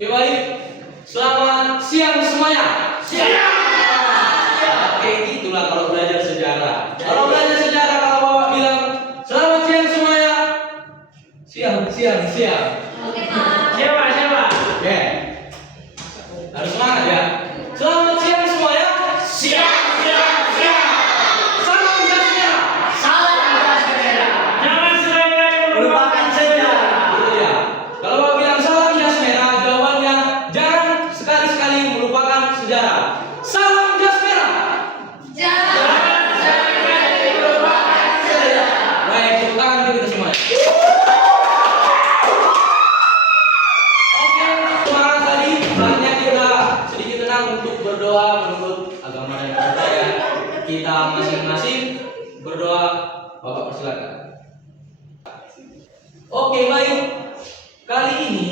Oke, baik. Selamat siang semuanya. Siang. Oke, itulah kalau belajar sejarah. Kalau belajar sejarah, kalau Bapak bilang selamat siang semuanya. Siang. Oke, Pak. Siapa? Oke. Harus semangat ya. Selamat siang semuanya. Siap. Salam gas merah. Jangan sekali-kali melupakan sejarah. Itu dia. Kalau Bapak bilang salam gas merah, jawabannya jangan sekali-sekali melupakan sejarah. Salam gas merah. Jangan sekali-kali melupakan sejarah. Baik, tepuk tangan untuk kita semua. Oke, semangat tadi. Saatnya kita sedikit tenang untuk berdoa menurut agama dan budaya kita masing-masing. Berdoa, Bapak persilakan. Oke, baik. Kali ini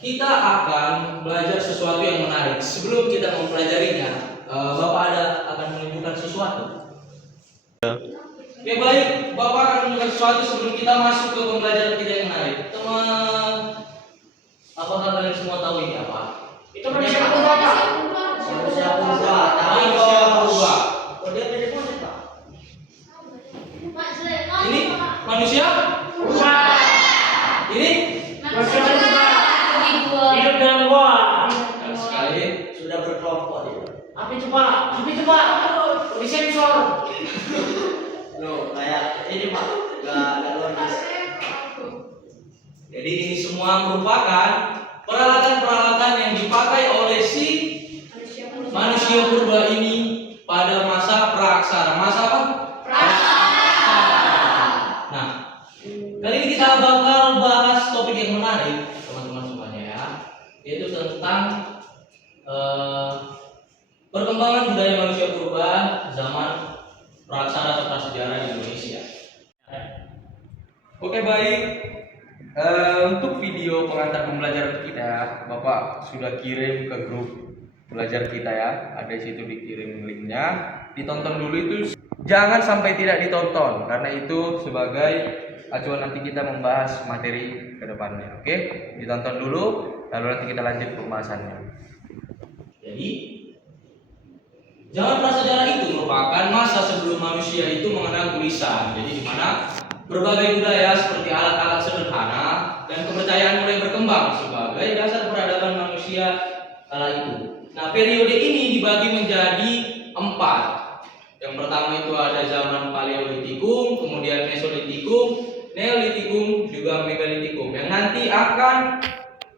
kita akan belajar sesuatu yang menarik. Sebelum kita mempelajarinya, Bapak akan menunjukkan sesuatu. Oke, baik, Bapak akan menunjukkan sesuatu sebelum kita masuk ke pembelajaran kita yang menarik. Teman, apakah kalian semua tahu ini apa? Itu manusia purba, Pak. Manusia purba. Manusia purba. Oh, dia mirip mana, Pak? Ini manusia? Purba. Ini? Manusia purba. Hidup dalam goa. Nah, sekali. Sudah berkelompok dia. Apa itu, Pak? Disensor. Loh, kayak ini Pak, gak logis. Jadi ini semua merupakan peralatan-peralatan yang dipakai oleh si manusia purba ini pada masa praksara. Masa apa? Nah, kali ini kita bakal bahas topik yang menarik, teman-teman semuanya ya, yaitu tentang perkembangan budaya manusia purba zaman praksara atau prasejarah di Indonesia. Oke, baik. Untuk video pengantar pembelajaran kita, Bapak sudah kirim ke grup belajar kita ya. Ada di situ dikirim linknya. Ditonton dulu itu. Jangan sampai tidak ditonton karena itu sebagai acuan nanti kita membahas materi ke depannya. Oke? Ditonton dulu lalu nanti kita lanjut pembahasannya. Jadi zaman prasejarah itu merupakan masa sebelum manusia itu mengenal tulisan. Jadi di mana berbagai budaya seperti alat-alat sederhana dan kepercayaan mulai berkembang sebagai dasar peradaban manusia kala itu. Nah, periode ini dibagi menjadi 4. Yang pertama itu ada zaman Paleolitikum, kemudian Mesolitikum, Neolitikum, juga Megalitikum yang nanti akan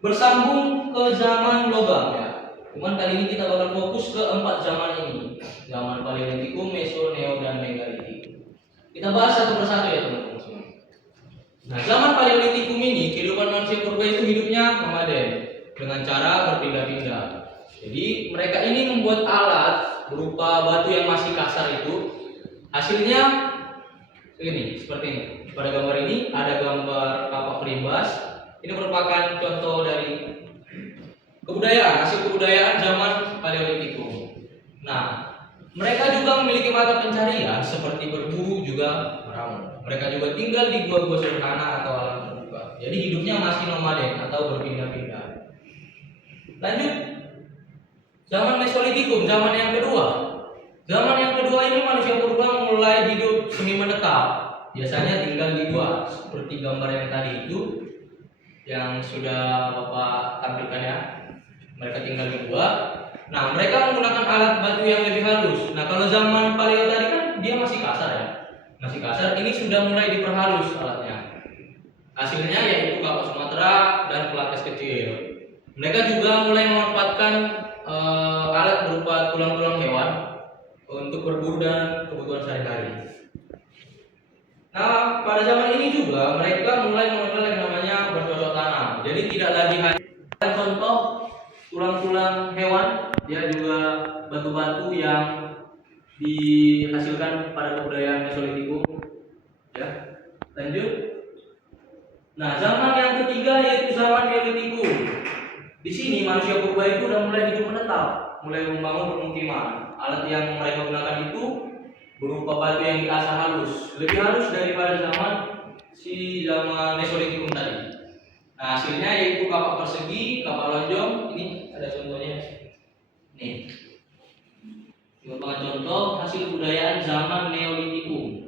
bersambung ke zaman logam ya. Cuman kali ini kita bakal fokus ke 4 zaman ini. Zaman Paleolitikum, Meso, Neo, dan Megalitikum. Kita bahas satu persatu ya teman-teman semua. Nah, zaman Paleolitikum ini kehidupan manusia purba itu hidupnya nomaden dengan cara berpindah-pindah. Jadi mereka ini membuat alat berupa batu yang masih kasar itu. Hasilnya ini seperti ini. Pada gambar ini ada gambar kapak perimbas. Ini merupakan contoh dari hasil kebudayaan zaman Paleolitikum. Nah, mereka juga memiliki mata pencarian seperti berburu juga meramu. Mereka juga tinggal di gua-gua sederhana atau alam terbuka. Jadi hidupnya masih nomaden atau berpindah-pindah. Lanjut, zaman Mesolitikum, zaman yang kedua. Zaman yang kedua ini manusia purba mulai hidup semi menetap. Biasanya tinggal di gua seperti gambar yang tadi itu yang sudah Bapak tampilkan ya. Mereka tinggal di gua. Nah, mereka menggunakan alat batu yang lebih halus. Nah, kalau zaman Paleo tadi kan dia masih kasar ya. Masih kasar, ini sudah mulai diperhalus alatnya. Hasilnya yaitu kapak Sumatera dan pelapis kecil. Mereka juga mulai memanfaatkan alat berupa tulang-tulang hewan untuk berburu dan kebutuhan sehari-hari. Nah, pada zaman ini juga mereka mulai mengenal yang namanya bercocok tanam. Jadi tidak lagi hanya contoh tulang-tulang hewan, dia juga batu-batu yang dihasilkan pada kebudayaan Mesolitikum. Ya, lanjut. Nah, zaman yang ketiga yaitu zaman Neolitikum. Di sini manusia purba itu sudah mulai hidup menetap, mulai membangun permukiman. Alat yang mereka gunakan itu berupa batu yang diasah halus, lebih halus daripada zaman Mesolitikum tadi. Nah, hasilnya yaitu kapak persegi, kapak lonjong. Ini ada contohnya. Nih. Merupakan contoh hasil kebudayaan zaman Neolitikum.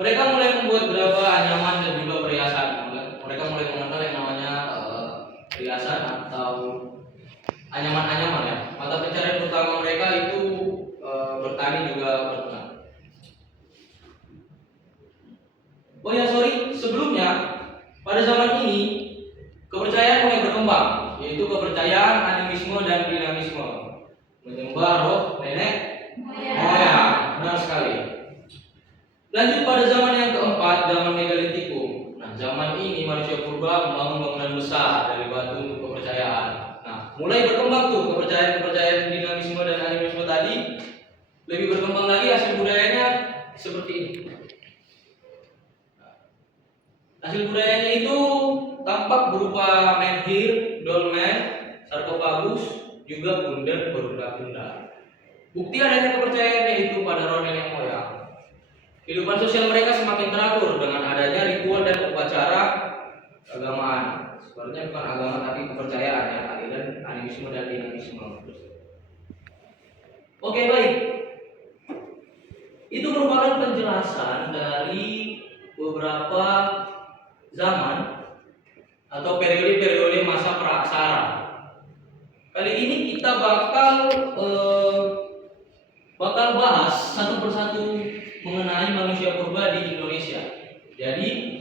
Mereka mulai membuat gerabah, anyaman, dan juga perhiasan. Mereka mulai mengenal yang namanya perhiasan atau anyaman-anyaman ya. Mata pencarian utama mereka itu bertani juga berternak. Oh ya sorry, sebelumnya pada zaman ini kepercayaan mulai berkembang, yaitu kepercayaan animisme dan dinamisme. Menyembah roh nenek moyang, benar sekali. Lanjut pada zaman yang keempat, zaman Megalitikum. Nah, zaman ini manusia purba membangun bangunan besar dari batu untuk kepercayaan. Nah, mulai berkembang tuh kepercayaan dinamisme dan animisme tadi. Lebih berkembang lagi hasil budayanya seperti ini. Hasil budayanya itu tampak berupa menhir, dolmen, sarkofagus, juga bundar berunda-bunda. Bukti adanya kepercayaannya itu pada roh nenek moyang. Kehidupan sosial mereka semakin teratur dengan adanya ritual dan upacara keagamaan. Sebenarnya bukan agama tapi kepercayaan ya, aliran animisme dan dinamisme. Oke baik. Itu merupakan penjelasan dari beberapa zaman atau periode-periode masa praaksara. Kali ini kita bakal bahas satu persatu mengenai manusia purba di Indonesia. Jadi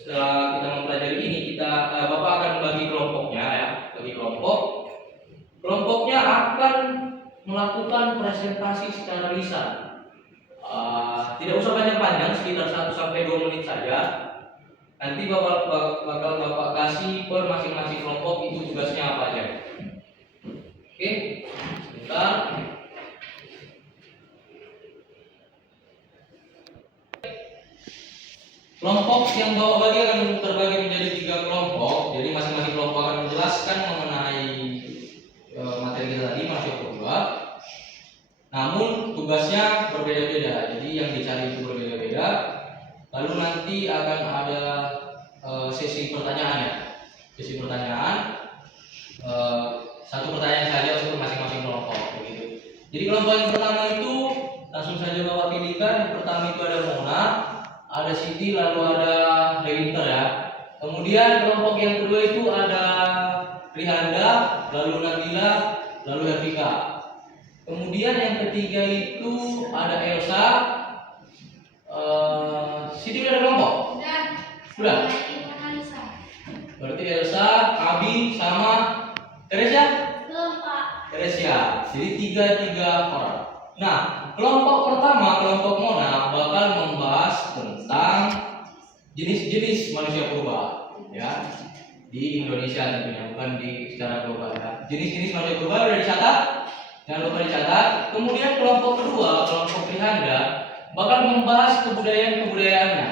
setelah kita mempelajari ini, Bapak akan membagi kelompoknya ya, bagi kelompok. Kelompoknya akan melakukan presentasi secara lisan. Tidak usah panjang-panjang, sekitar 1-2 menit saja. Nanti bakal Bapak kasih per masing-masing kelompok itu tugasnya apa aja. Oke, sebentar. Kelompok yang Bapak bagi akan terbagi menjadi 3 kelompok. Jadi masing-masing kelompok akan menjelaskan mengenai materi kita tadi, manusia purba. Namun tugasnya berbeda-beda. Jadi yang dicari itu berbeda-beda. Lalu nanti akan ada sesi pertanyaan ya. Sesi pertanyaan. Satu pertanyaan saja untuk masing-masing kelompok begitu. Jadi kelompok yang pertama itu langsung saja Bapak pilihkan. Yang pertama itu ada Mona, ada Siti, lalu ada Reinter ya. Kemudian kelompok yang kedua itu ada Rihanda, lalu Nabila, lalu Hervika. Kemudian yang ketiga itu ada Elsa. Siti udah ada kelompok? Sudah. Berarti Elsa, Abi, sama Teresia? Teresia. Jadi 3 orang. Nah, kelompok pertama, kelompok Mona bakal membahas tentang jenis-jenis manusia purba, ya, di Indonesia tentunya, bukan di secara global. Ya. Jenis-jenis manusia purba sudah dicatat, jangan lupa dicatat. Kemudian kelompok kedua, kelompok Trihanda, bakal membahas kebudayaan-kebudayaannya,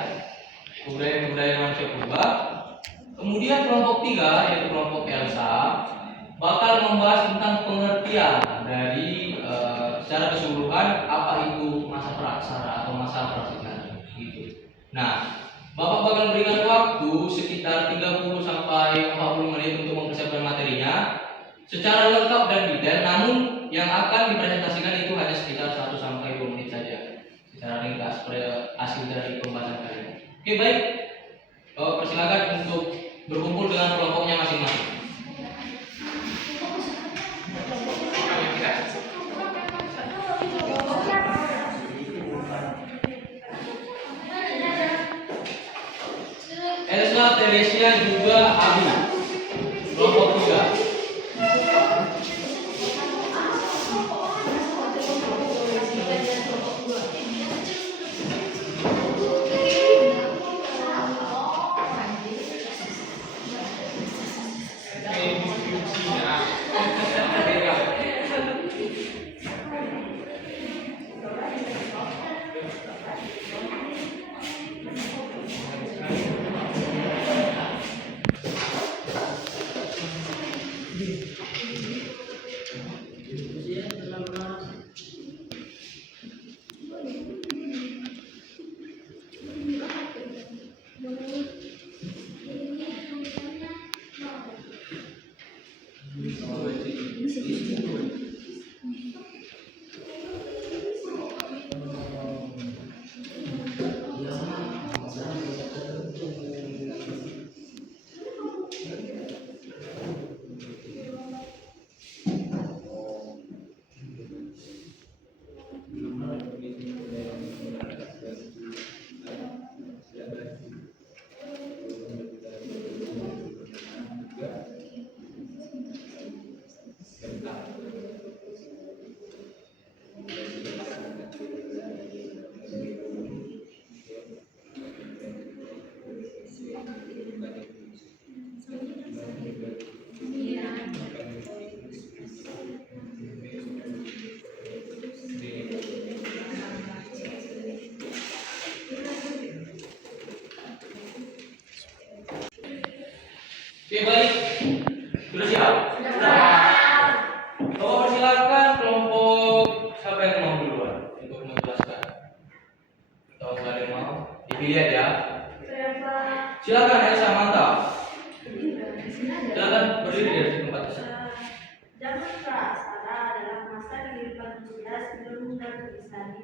kebudayaan manusia purba. Kemudian kelompok 3, yaitu kelompok Elsa, bakal membahas tentang pengertian dari secara keseluruhan apa itu masa praaksara atau masa prasejarah gitu. Nah, Bapak bakal berikan waktu sekitar 30 sampai 40 menit untuk mempersiapkan materinya secara lengkap dan detail, namun yang akan dipresentasikan itu hanya sekitar 1 sampai 2 menit saja secara ringkas hasil dari pembahasan kali ini. Oke, baik. Persilakan untuk berkumpul dengan kelompoknya masing-masing. Elsa, Teresia, juga Abi. Kelompok 3. Oke, baik. Sudah siap? Bapak persilakan kelompok siapa yang mau duluan untuk menjelaskan? Atau nggak ada yang mau? Dipilih aja. Silakan Elsa, mantap. Silakan berdiri dari tempat. Zaman prasara adalah masa kehidupan manusia sebelum tulisan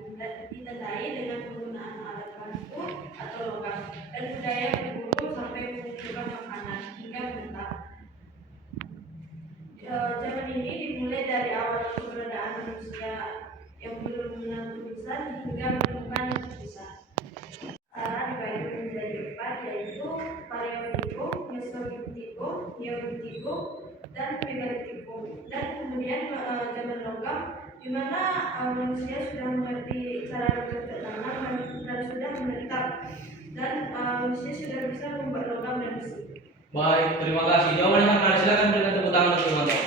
ditandai dengan penggunaan alat bantu atau logam dan budaya berburu sampai mengumpulkan makanan hingga menetap. Zaman ini dimulai dari awal keberadaan manusia yang belum mengenal tulisan hingga menemukan tulisan. Cara dibagi menjadi 4 yaitu Paleolitikum, Mesolitikum, Neolitikum, dan Megalitikum. Dan kemudian zaman logam di mana manusia sudah mengerti cara bercocok tanam dan sudah menetap dan manusia sudah bisa membuat logam dan besi. Baik, terima kasih. Jawaban yang benar, silakan berikan tepuk tangan untuk teman-teman.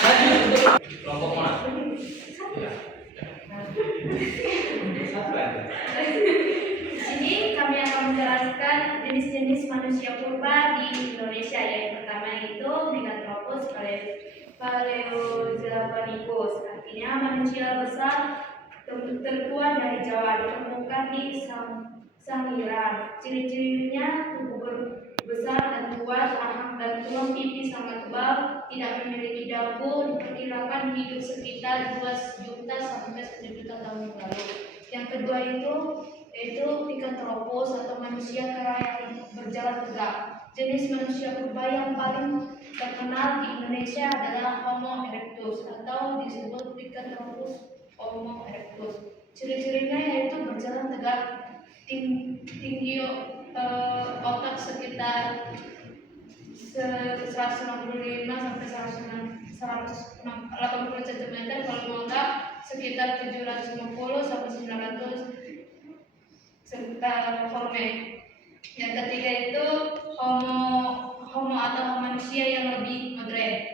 Lanjut untuk kelompok mana? Ya. Satu aja. Di sini kami akan menjelaskan jenis-jenis manusia purba di Indonesia. Yang pertama itu Meganthropus Paleozoiconicus, artinya manusia besar tertua dari Jawa, ditemukan di Sangiran. Ciri-cirinya tubuh besar dan kuat, rahang dan tulang, pipi sangat tebal, tidak memiliki dagu, diperkirakan hidup sekitar 2 juta sampai 1 juta tahun yang lalu. Yang kedua yaitu Pithecanthropus atau manusia kera yang berjalan tegak. Jenis manusia purba yang paling terkenal di Indonesia adalah Homo erectus atau disebut Pithecanthropus Homo erectus. Ciri-cirinya yaitu berjalan tegak, tinggi otak sekitar 165 sampai 180 cm, kalau bongkar sekitar 750 sampai 900 serta forme. Yang ketiga itu homo atau manusia yang lebih modern,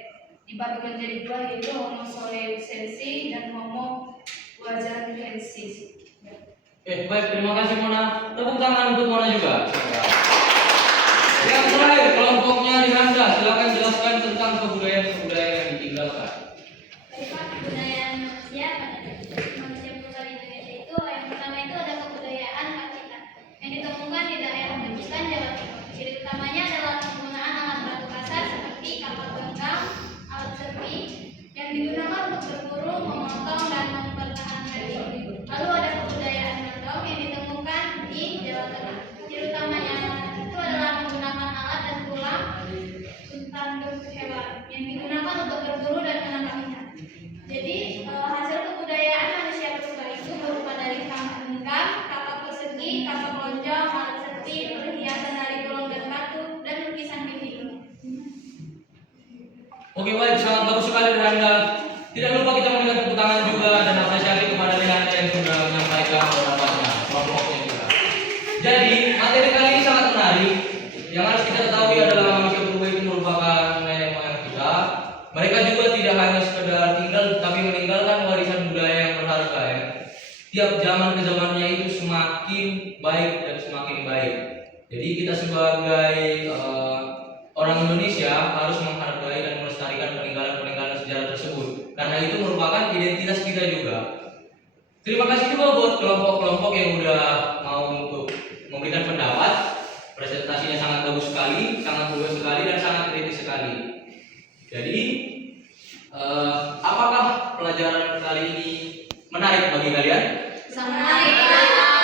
dibagi menjadi 2 yaitu Homo solescensi dan Homo wazanensis. Baik, terima kasih Mona. Tepuk tangan untuk Mona juga. Yang terakhir, kelompoknya Dinanda. Silakan jelaskan tentang kebudayaan yang ditinggalkan. Kebudayaan manusia purba di Indonesia itu yang pertama itu ada kebudayaan Pacitan yang ditemukan di daerah Pacitan, Jawa Timur. Ciri utamanya adalah penggunaan alat batu kasar seperti kapal genggam, alat sepi yang digunakan untuk berburu, memotong, dan mempertahankan diri. Lalu ada kebudayaan Mendong yang ditemukan di Jawa Tengah. Ciri utamanya itu adalah menggunakan alat dan tulang tanduk hewan yang digunakan untuk berburu dan menangkap ikan. Jadi hasil kebudayaan manusia purba itu berupa dari tangkap genggam, kapak persegi, kapak lonjong, alat sepi, perhiasan dari golong dan batu, dan lukisan dinding. Oke, baik, sangat bagus sekali Dinanda. Tidak lupa kita memberikan tepuk tangan juga dan apresiasi kepada Dinanda yang sudah menyampaikan pendapatnya, kelompoknya juga. Jadi, materi kali ini sangat menarik. Yang harus kita ketahui adalah manusia purba itu merupakan nenek moyang kita. Mereka juga tidak hanya sekedar tinggal, tapi meninggalkan warisan budaya yang berharga ya. Tiap zaman ke zamannya itu semakin baik dan semakin baik. Jadi kita sebagai orang Indonesia harus menghargai dan melestarikan peninggalan-peninggalan sejarah tersebut. Karena itu merupakan identitas kita juga. Terima kasih juga buat kelompok-kelompok yang udah mau untuk memberikan pendapat. Presentasinya sangat bagus sekali, sangat luas sekali, dan sangat kritis sekali. Jadi, apakah pelajaran kali ini menarik bagi kalian? Sangat menarik.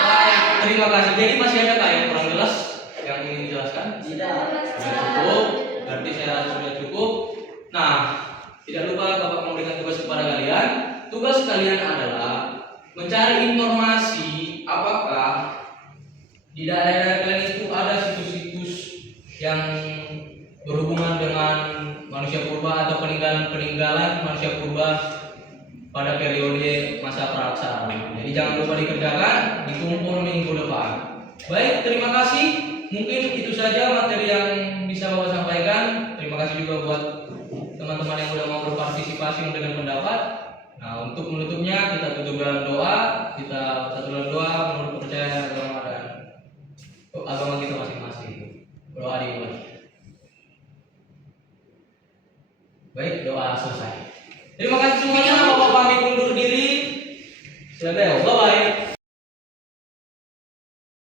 Baik, terima kasih. Jadi masih ada yang kurang jelas yang ingin dijelaskan? Tidak. Sudah cukup, berarti saya rasa sudah cukup. Nah, tidak lupa Bapak memberikan tugas kepada kalian. Tugas kalian adalah mencari informasi apakah di daerah kalian itu ada situs-situs yang berhubungan dengan manusia purba atau peninggalan manusia purba pada periode masa praksara. Jadi jangan lupa dikerjakan, dikumpul minggu depan. Baik, terima kasih. Mungkin itu saja materi yang bisa Bapak sampaikan. Terima kasih juga buat teman-teman yang sudah mau berpartisipasi dengan pendapat. Nah, untuk menutupnya kita tutup dengan doa. Kita satu dalam doa menurut kepercayaan agama kita masing-masing. Berdoa dimulai. Baik, doa selesai. Terima kasih semuanya. Bapak pamit undur diri. Bye bye.